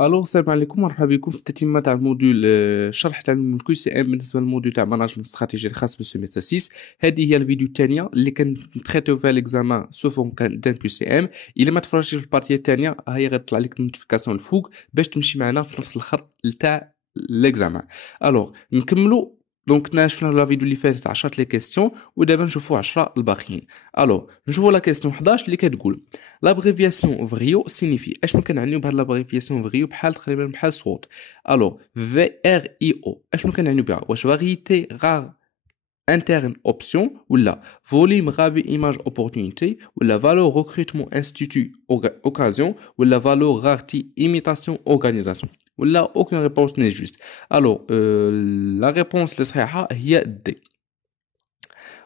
الو السلام عليكم، مرحبا بكم في التتمة تاع الموديول الشرح تاع الكي سي ام بالنسبه للموديول تاع ماناجمنت استراتيجي الخاص بالسيمستر 6. هذه هي الفيديو الثانيه اللي كنتريتيو فيها ليكزامان سو فون كان دان كي سي ام. الا ما تفرجتيش في البارتيه الثانيه هي غتطلع لك نوتيفيكاسيون الفوق باش تمشي معنا في نفس الخط تاع ليكزامان. الوغ نكملوا. دونك كنا شفنا لا فيديو اللي فاتت 10 لي كيستيون ودابا نشوفوا 10 الباقيين. الوغ نشوفوا لا كيستيون 11 اللي كتقول لابريفياسيون فريو سينيفي اشنو كنعنيو بهاد لابريفياسيون فريو بحال تقريبا بحال صوت. الوغ في ار اي او اشنو كنعنيو بها؟ واش فاريتي غار interne option ولا volume غابي image opportunité ولا valeur recrutement institut occasion ولا valeur rareté imitation organisation ولا aucune réponse n'est juste. Alors la réponse الصحيحة هي D.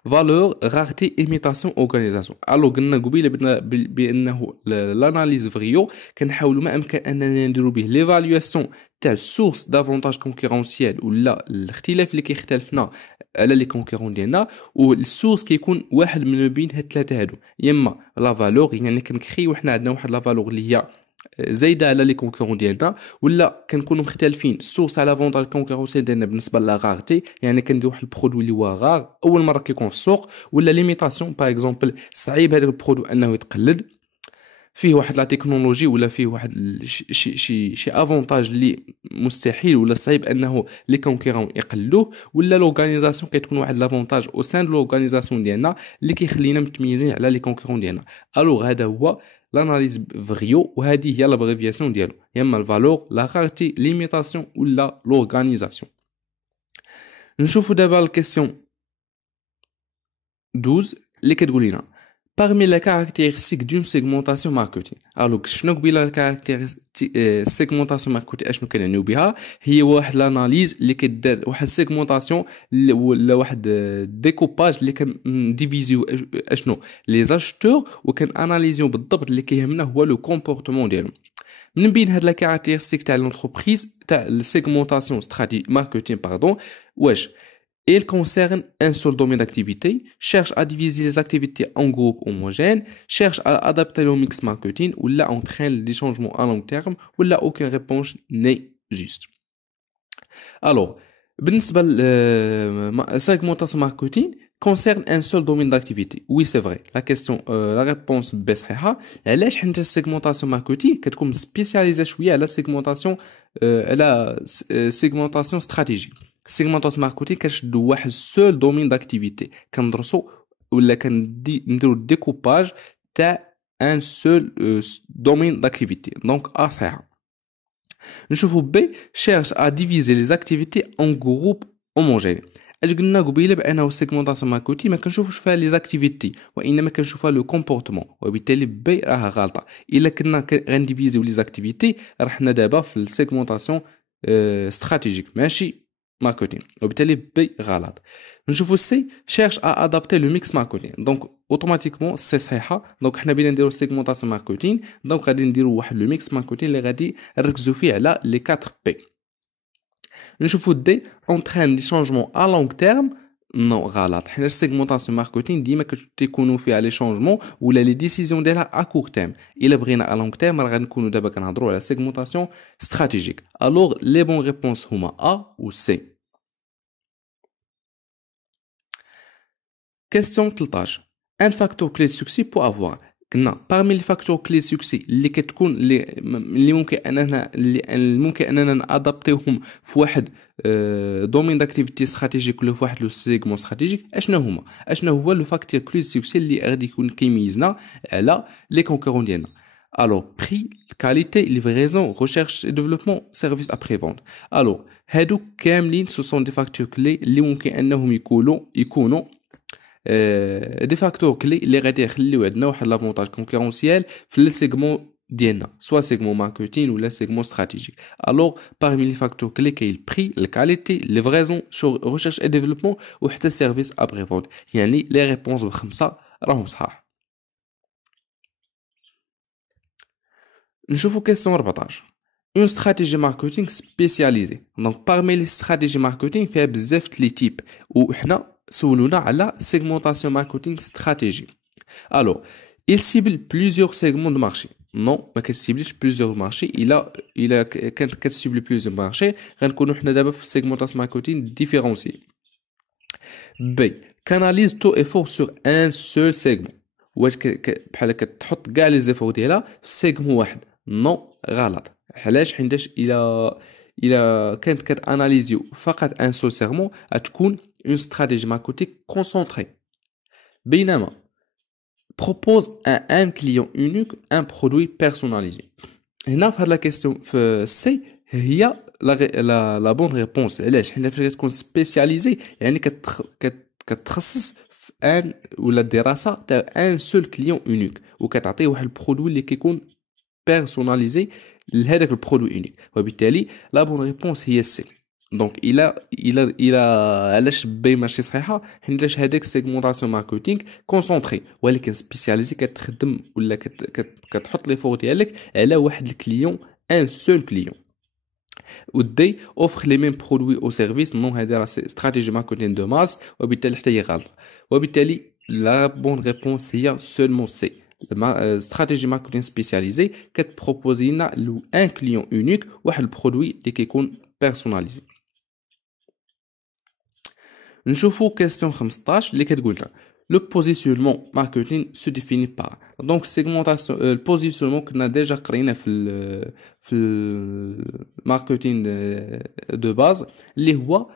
valeur rareté imitation organisation. الو قلنا قبيله بانه l'analyse فريو كنحاولوا ما امكن اننا نديروا به ليفالواسيون تاع السورس دافونتاج كونكورونسيال ولا الاختلاف اللي كيختلفنا على لي كونكورون ديالنا، والسورس كيكون واحد من بين هاد الثلاثه هادو، يا اما لا فالور يعني كنكريو حنا عندنا واحد لا فالور اللي هي زايده على لي كونكورون ديالنا، ولا كنكونوا مختلفين السورس على فونتاج كونكورونسيال ديالنا بالنسبه لا غارتي يعني كندير واحد البرودوي اللي هو غار اول مره كيكون في السوق، ولا ليميتاسيون باغ اكزومبل صعيب هذا البرودوي انه يتقلد، فيه واحد لا تكنولوجي ولا فيه واحد شي افونتاج اللي مستحيل ولا صعيب انه لي كونكورون يقلدوه، ولا لورغانيزاسيون كتكون واحد لافونتاج او سان دو لورغانيزاسيون ديالنا اللي كيخلينا متميزين على لي كونكورون ديالنا. الوغ هذا هو l'analyse فريو، وهذه هي l'abréviation ديالو، يا اما الفالور لا غارتي ليميتاسيون ولا لورغانيزاسيون. نشوفوا دابا الكيسيون 12 اللي كتقول لنا parmi les caractéristiques d'une segmentation marketing. Alors شنو قبيله الكاركتيرستيك segmentation marketing اشنو كنعنيو بها؟ هي واحد لاناليز اللي كدار واحد سيغمونطاسيون ولا واحد ديكوباج اللي كنديفيزيو اشنو لي زاشتور وكناناليزيو بالضبط اللي كيهمنا هو لو كومبورتمون ديالهم. من بين هاد لا كاركتيرستيك تاع لونتربريز تاع السيغمونطاسيون استراتيجي ماركتينغ واش il concerne un seul domaine d'activité, cherche à diviser les activités en groupes homogènes, cherche à adapter le mix marketing, ou là entraîne des changements à long terme, ou là aucune réponse n'est juste. Alors, بالنسبة segmentation marketing concerne un seul domaine d'activité. Oui, c'est vrai. La question, la réponse B صحيحة. علاش حيت segmentation marketing كتكون spécialisée شوية على segmentation على segmentation stratégique. segmentation marketing كنشدو واحد سول دومين داكتيفيتي كندرسو ولا كنديرو ديكوباج تاع ان سول دومين داكتيفيتي. دونك صحيحه. نشوفو بي cherche à diviser les activités en groupes homogènes. اش قلنا قبيله بانه segmentation marketing ما كنشوفوش فيها لي زاكتيفيتي وانما كنشوفها لو كومبورتمون، وبالتالي بي راها غلطه. الا كنا غنديفيزيو لي زاكتيفيتي رحنا دابا في السيغمونطاسيون استراتيجيك ماشي marketing، وبالتالي بي غلط. نشوفوا سي cherche à adapter le mix marketing. دونك اوتوماتيكمون سي صحيحه. دونك حنا بينا نديرو سيغمونطاسيون ماركتينغ، دونك غادي نديرو واحد لو ميكس ماركتينغ اللي غادي نركزو فيه على لي 4 بي. نشوفوا دي entraîne des changements à long terme. نو غلط، حنا السيغمونطاسيون ماركتينغ ديما كتكونوا فيها لي شونجمون ولا لي ديسيزيون ديالها ا كور تيرم. الا بغينا ا لونغ تيرم راه غنكونوا دابا كنهضروا على سيغمونطاسيون استراتيجيك. الوغ لي بون ريبونس هما ا و سي. Question 13. Un facteur clé de succès pour avoir. قلنا parmi les facteurs clés de succès اللي كتكون اللي ممكن اننا نادابتيوهم في واحد دومين داكتيفيتي استراتيجيك ولا في واحد لو سيغمون استراتيجيك، اشنا هو لو فاكتور كلي دو سوكسي اللي غادي يكون كيميزنا على لي كونكورون ديالنا. الو بري كاليتي ليفريزون ريشيرش اي ديفلوبمون سيرفيس ابري فونت. الو هادو كاملين سو سون دي فاكتور كلي اللي ممكن انهم يكونوا دي فاكتور كلي اللي غادي يخليو عندنا واحد لافونتاج كونكورونسيال في لي سيغمون ديالنا، سوا سيغمون ماركتينغ ولا سيغمون استراتيجيك. الوغ باغمي لي فاكتور كلي كاين البري، الكاليتي، ليفريزون، ريشيرش اي ديفلوبمون وحتى سيرفيس ابري فونت. يعني لي ريبونس بخمسه راهم صحاح. نشوفو كيسيون 14. اون استراتيجي ماركتينغ سبيسياليزي. دونك باغمي لي استراتيجي ماركتينغ فيها بزاف لي تيب وحنا سولونا على segmentation marketing stratégie. Alors, il cible plusieurs segments de marché. non ما كتسيبليش بليزيور مارشي الا كانت كتسيبلي بليزيور مارشي غنكونوا حنا دابا في سيغمونطاسيون ماركتين ديفيرونسي. بي كاناليز تو ايفور سور ان سول سيغمون، واش بحال كتحط كاع لي زيفور ديالها في سيغمون واحد؟ نو غلط. علاش؟ حيتاش الا كانت كتاناليزيو فقط ان سول سيغمون غتكون اون استراتيجي ماركتينغ كونسونطري. بينما propose à un client unique un produit personnalisé. هنا في هاد لا كيستيون في سي هي لا بون ريبونس. علاش؟ حيت فاش كتكون سبيسياليزي يعني كتخصص في ان ولا الدراسه تاع ان سول كليون اونيك وكتعطيه واحد البرودوي اللي كيكون بيرسوناليزي لهذاك البرودوي اونيك، وبالتالي لا بون ريبونس هي سي. دونك الى علاش بي ماشي صحيحه؟ حيت هذاك سيغمونطاسيون ماركتينغ كونسونطري ولكن سبيسياليزي كتخدم ولا كتحط لي فور ديالك على واحد الكليون ان سول كليون. ودي اوفر لي ميم برودوي او سيرفيس، نو هذه راه استراتيجي ماركتينغ دو ماس، وبالتالي حتى هي غلطه. وبالتالي لا بون ريبونس هي سولمون سي. استراتيجي ماركتينغ سبيسياليزي كتبروبوزي لنا ان كليون اونيك واحد البرودوي اللي كيكون بيرسوناليزي. نشوفو كيستيون 15 اللي كتقول لنا لو بوزيسيونمون ماركتينغ سو ديفيني بار. دونك سيغمونطاسيون البوزيسيونمون كنا ديجا قرينا في الماركتينغ دو باز اللي هو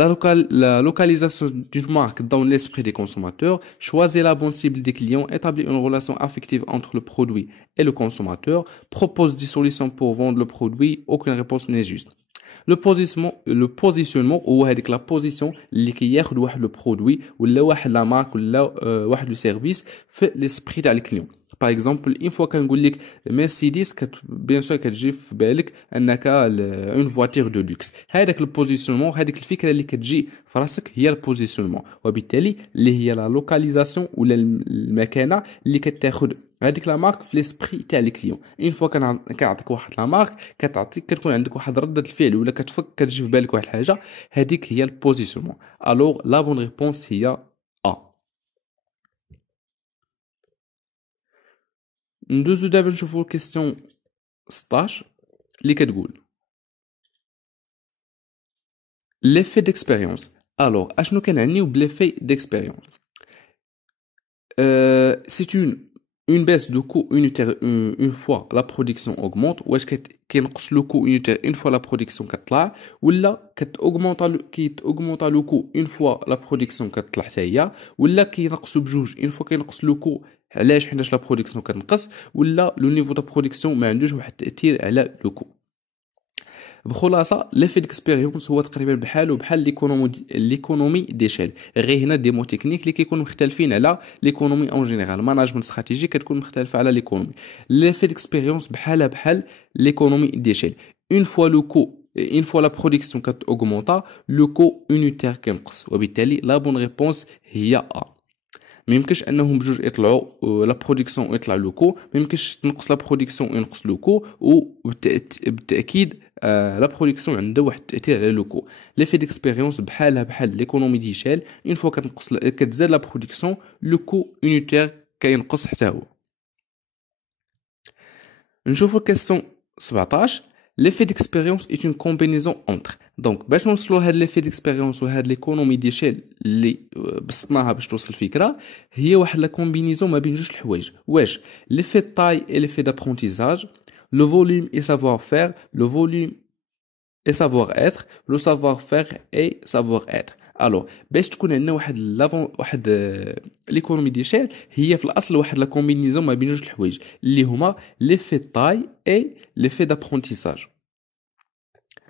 la localisation d'une marque dans l'esprit des consommateurs, choisir la bonne cible des clients, établir une relation affective entre le produit et le consommateur, propose des solutions pour vendre le produit, aucune réponse n'est juste. Le positionnement هو هذيك لا بوزيسيون اللي كياخذ واحد لو برودوي ولا واحد لا مارك ولا واحد لو سيرفيس في ليسبري تاع الكليون. باغ اكزومبل اون فوا كنقول لك مرسيدس بيان سور كتجي في بالك انك اون فواتير دو لوكس. هذاك البوزيسيونمون هذيك الفكره اللي كتجي في راسك هي البوزيسيونمون، وبالتالي اللي هي لا لوكاليزاسيون ولا المكانه اللي كتاخذ هذيك لا مارك في ليسبري تاع لي كليون. اون فوا كنعطيك واحد لا مارك كتكون عندك واحد رده الفعل ولا كتجي في بالك واحد الحاجه، هذيك هي البوزيسيونمون. الوغ لا بون ريبونس هي ا. ندوزو دابا نشوفو كيستيون 16 اللي كتقول ليفي ديكسبيريونس. الوغ اشنو كنعنيو بليفي ديكسبيريونس؟ c'est une baisse de coût unitaire une fois la production augmente. واش كينقص لو كو unitaire une fois la production كتطلع، ولا كيتاوغمونطا لو كو une fois la production كتطلع حتى هي، ولا كينقصوا بجوج une fois كينقص لو كو علاش حيتاش لا برودكسيون كتنقص، ولا لو نيفو دا برودكسيون ما عندوش واحد التاثير على لو كو. بخلاصه ليفي ديكسبيريونس هو تقريبا بحال ليكونومي ديشيل، غير هنا دي مو تكنيك اللي كيكونوا مختلفين على ليكونومي اون جينيرال. ماناجمنت استراتيجي كتكون مختلفه على ليكونومي. ليفي ديكسبيريونس بحال ليكونومي ديشيل. اون فوا لو كو une fois la production كتاوغمونطا لو كو unitaire كينقص، وبالتالي لا بون ريبونس هي ا. ما يمكنش انهم بجوج يطلعوا لا برودكسيون ويطلع لو كو، ما يمكنش تنقص لا برودكسيون وينقص لو كو، وبالتاكيد لا برودكسيون عندها واحد التاثير على لو كو. ليفي ديكسبيريونس بحال ليكونومي ديشيل، اون فوا كتزاد لا برودكسيون لو كو يونيتير كينقص حتى هو. نشوفوا كيسيون 17 l'effet d'expérience est une combinaison entre. دونك باش نوصلوا لهاد ليفي ديكسبيريونس وهاد ليكونومي ديشيل اللي بسطناها باش توصل الفكره، هي واحد لا كومبينيزون ما بين جوج الحوايج. واش ليفي طاي اي ليفي دابرونتيزاج، لو فوليوم اي سافوار فير، لو فوليوم اي سافوار اتر، لو سافوار فير اي سافوار اتر. الو باش تكون عندنا واحد ليكونومي ديشيل هي في الاصل واحد لا كومبينيزون ما بين جوج الحوايج اللي هما ليفي طاي اي ليفي دابرونتيساج.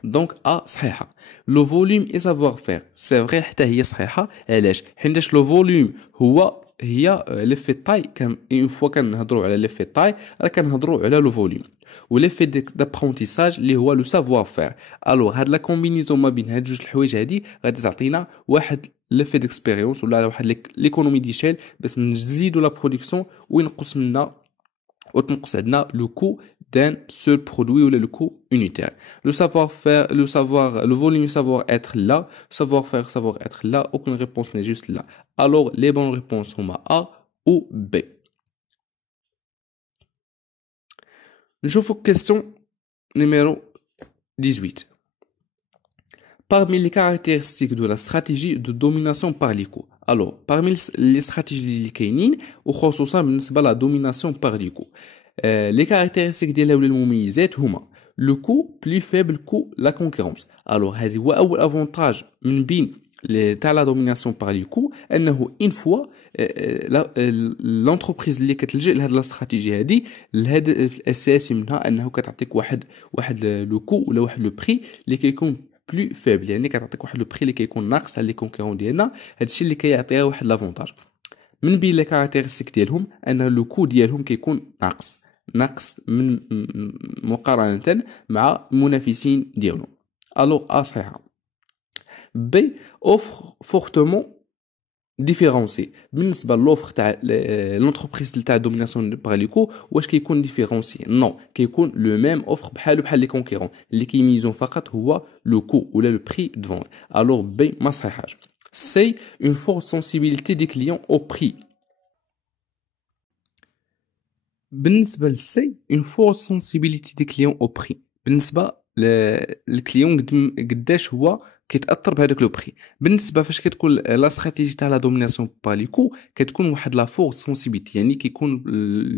دونك صحيحه. لو فوليوم اي سافوار فير سي فري حتى هي صحيحه. علاش؟ حيتاش لو فوليوم هي ليفي طاي. كان اون فوا كنهضروا على ليفي طاي راه كنهضروا على لو فوليوم، وليفي دابرونتيساج اللي هو لو سافوار فير. الوغ هاد لا كومبينيزون ما بين هاد جوج الحوايج هادي غادي تعطينا واحد ليفي ديكسبيريونس ولا واحد ليكونومي ديشيل باش نزيدوا لا برودكسيون وينقص منا وتنقص عندنا لو كو d'un seul produit ou le coût unitaire. Le savoir-faire, le volume savoir être là, savoir-faire, savoir être là, aucune réponse n'est juste là. Alors, les bonnes réponses sont A ou B. نشوفوا question numéro 18. Parmi les caractéristiques de la stratégie de domination par les coups. Alors, parmi les stratégies اللي كاينين وخصوصا بالنسبة la domination par les coups. Les caractéristiques ديالها ولا المميزات هما le coût plus faible que la concurrence. Alors, هذا هو أول avantage من بين تاع la domination par les coups أنه une fois l'entreprise اللي كتلجأ لهاد لا استراتيجي هادي الهدف الأساسي منها أنه كتعطيك واحد لو كو ولا واحد لو بري اللي كيكون بلو فيبل يعني كتعطيك واحد لو بري اللي كيكون ناقص على لي كونكورون ديالنا هادشي اللي كيعطيها واحد لافونتاج من بين لي كاركتيرستيك ديالهم ان لو كو ديالهم كيكون ناقص من مقارنه مع المنافسين ديالهم. الو صحيحه. بي اوفر فورتمون ديفيرونسي بالنسبه لوفر تاع لونتربريز تاع دوميناسيون باغ لي كو واش كيكون ديفيرونسي نو كيكون لو ميم اوفر بحال لي كونكورون اللي كيميزون فقط هو لو كو ولا لو بري دو فون. الوغ بي ما صحيحاش. سي اون فورت سونسيبيليتي دي كليون او بري بالنسبه لسي اون فورت سونسيبيليتي دي كليون او بري بالنسبه للكليون قداش هو كيتاثر بهذاك لو بري. بالنسبه فاش كتكون لا استراتيجي تاع لا دوميناسيون باليكو كتكون واحد لا فور سونسيبيتي يعني كيكون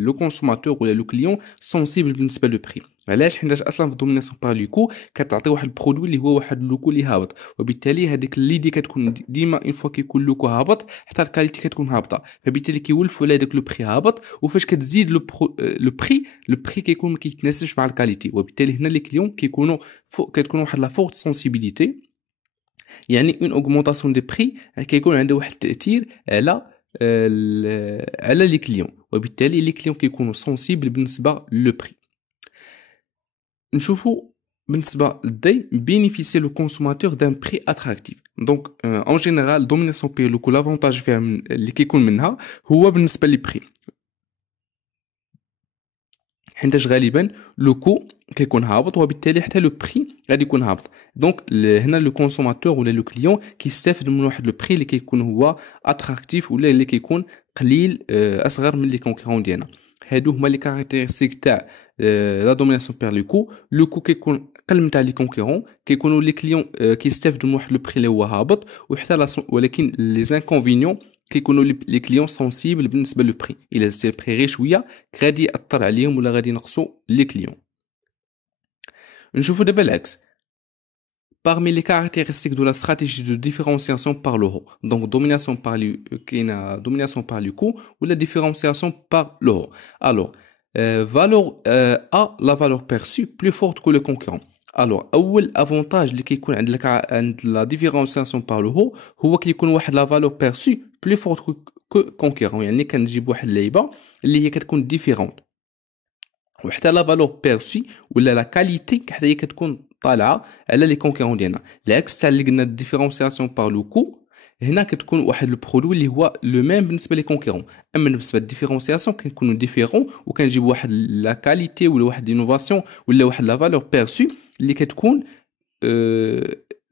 لو كونسوماتور ولا لو كليون سونسيبل بالنسبه لو بري. علاش؟ حيت اصلا في الدوميناسيون باليكو كتعطي واحد البرودوي اللي هو واحد لوكو اللي هابط وبالتالي هذيك ليدي كتكون ديما اون فوا كيكون لوكو هابط حتى الكاليتي كتكون هابطه فبالتالي كيولفوا على داك لو بري هابط وفاش كتزيد لو بري كيكون ما كيتناسبش مع الكاليتي وبالتالي هنا لي كليون كتكون واحد لا فورت سونسيبيليتي يعني اون اوغمونطاسيون دي بري كيكون عنده واحد التاثير على لي كليون وبالتالي لي كليون كيكونوا سونسيبل بالنسبه لو بري. نشوفوا بالنسبه للدي بينيفيسي لو كونسوماتور دان بري اتراكتيف. دونك اون جينيرال دوميناسيون بي لو لافونتاج فيها اللي كيكون منها هو بالنسبه لي بري حيتاش غالبا لو كو كيكون هابط وبالتالي حتى لو بري غادي يكون هابط. دونك هنا لو كونسوماتور ولا لو كليون كيستافد من واحد لو بري اللي كيكون هو اتراكتيف ولا اللي كيكون قليل اصغر من لي كونكورون ديالنا. هادو هما لي كاركتيرستيك تاع لا دوميناسيون بير لو كو كيكون قل من تاع لي كونكورون كيكونوا لي كليون كيستافدوا من واحد لو بري اللي هو هابط وحتى ولكن لي انكونفينيون كيكونوا لي كليون سونسيبل بالنسبه لو بري الا زدت البري غير شويه غادي ياثر عليهم ولا غادي ينقصوا لي كليون. نشوفوا دابا العكس. Parmi les caractéristiques de la stratégie de différenciation par le haut, donc domination par le coût ou la différenciation par le haut. Alors, valeur A, la valeur perçue plus forte que le concurrent. Alors, أول avantage اللي كيكون عند la différenciation par le haut هو كيكون واحد la valeur perçue plus forte que concurrent. يعني كنجيب واحد اللعيبة اللي هي كتكون différente. وحتى لا فالور بيرسي ولا لا كاليتي حتى هي كتكون طالعه على لي كونكورون ديالنا. العكس تاع اللي قلنا ديفيرونسياسيون بار لو كو هنا كتكون واحد لو برودوي اللي هو لو ميم بالنسبه لي كونكورون. اما بالنسبه للديفيرونسياسيون كنكونوا ديفيرون وكنجيب واحد لا كاليتي ولا واحد انوفاسيون ولا واحد لا فالور بيرسي اللي كتكون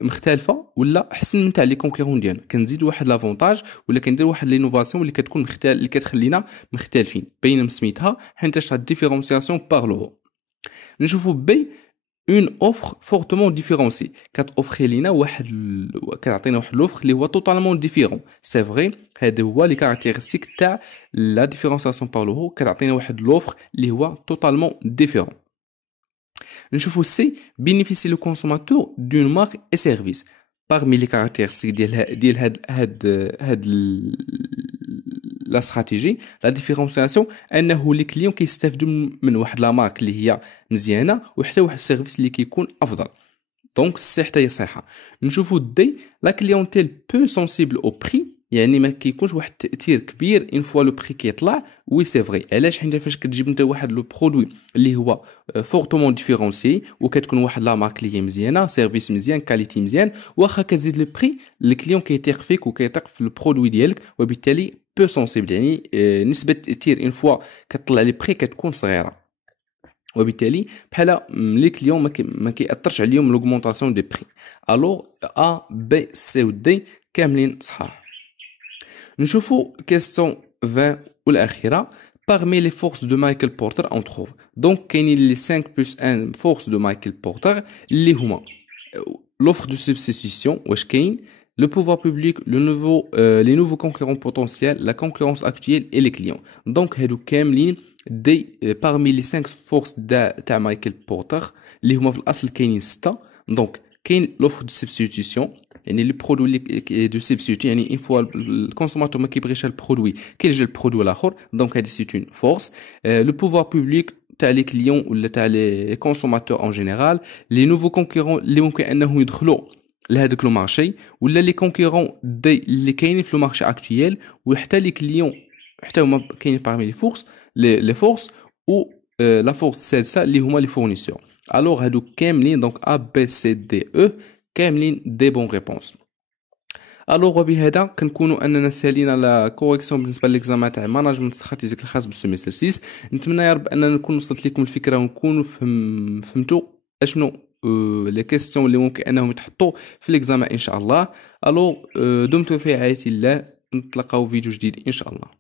مختلفه ولا احسن من تاع لي كونكورون ديالنا. كنزيد واحد لافونتاج ولا كندير واحد لينوفاسيون اللي كتكون اللي كتخلينا مختلفين باينه مسميتها حيت ديفيرونسياسيون بار لو. نشوفوا بي اون اوفر فورتمون ديفيرونسي كتوفري لينا كتعطينا واحد لوفر اللي هو توتالمون ديفيرون. سي فري هذا هو لي كاركتيرستيك تاع لا ديفيرونسياسيون بار لو كتعطينا واحد لوفر اللي هو توتالمون ديفيرون. نشوفوا سي بينيفيسي لو كونسوماتور دون مارك اي سيرفيس. parmi les caractéristiques ديال هاد لا استراتيجي لا ديفيرونسياسيون انه لي كليون كيستافدوا من واحد لا مارك اللي هي مزيانه وحتى واحد السيرفيس اللي كيكون افضل. دونك سي حتى هي صحيحه. نشوفوا دي لا كليونتيل بو سونسيبل او بري يعني ما كيكونش واحد التاثير كبير اون فوا لو بري كيطلع. وي سي فري. علاش؟ حيت فاش كتجيب انت واحد لو برودوي اللي هو فورتومون ديفيرونسي وكتكون واحد لا مارك اللي هي مزيانه سيرفيس مزيان كاليتي مزيان واخا كتزيد لو بري الكليون كيثيق فيك وكيثيق في البرودوي ديالك وبالتالي بو سونسيبل يعني نسبه التاثير اون فوا كتطلع لي بري كتكون صغيره وبالتالي بحال لي كليون ما كيأثرش عليهم لوغمونطاسيون دي بري. الوغ ا بي سي و دي كاملين صحاح. نشوفوا كيستيون 20 والاخيره. parmi les forces de Michael Porter on trouve donc كاينين les 5 plus 1 forces de Michael Porter اللي هما l'offre de substitution واش كاين le pouvoir public les nouveaux concurrents potentiels la concurrence actuelle et les clients donc هادو كاملين دي parmi les 5 forces تاع Michael Porter اللي هما في الاصل كاينين 6 donc كاين l'offre de substitution يعني لي برودوي دو سبستيتي يعني اون فوا الكونسوماتور ما كيبغيش البرودوي كيلجا البرودوي الاخر دونك هادي سي اون فورس لو بوفوار بوبليك تاع لي كليون ولا تاع لي كونسوماتور اون جينيرال لي نوفو كونكورون اللي ممكن انهم يدخلوا لهذاك لو مارشي ولا لي كونكورون اللي كاينين في لو مارشي اكطويل وحتى لي كليون حتى هما كاينين parmi لي فورس لي فورس و لا فورس السادسه اللي هما لي فورنيسور الوغ هادو كاملين دونك ا بي سي دي او كاملين دي بون ريبونس الوغ وبهذا كنكونوا اننا سالينا لا كوريكسيون بالنسبه للاكزامان تاع ماناجمنت ستراتيجيك الخاص بالسيمستر 6 نتمنى يا رب اننا نكون وصلت لكم الفكره ونكونوا فهمتوا اشنو لي كيستيون اللي ممكن انهم يتحطوا في الاكزامان ان شاء الله الوغ دمتم في رعايه الله نتلاقاو فيديو جديد ان شاء الله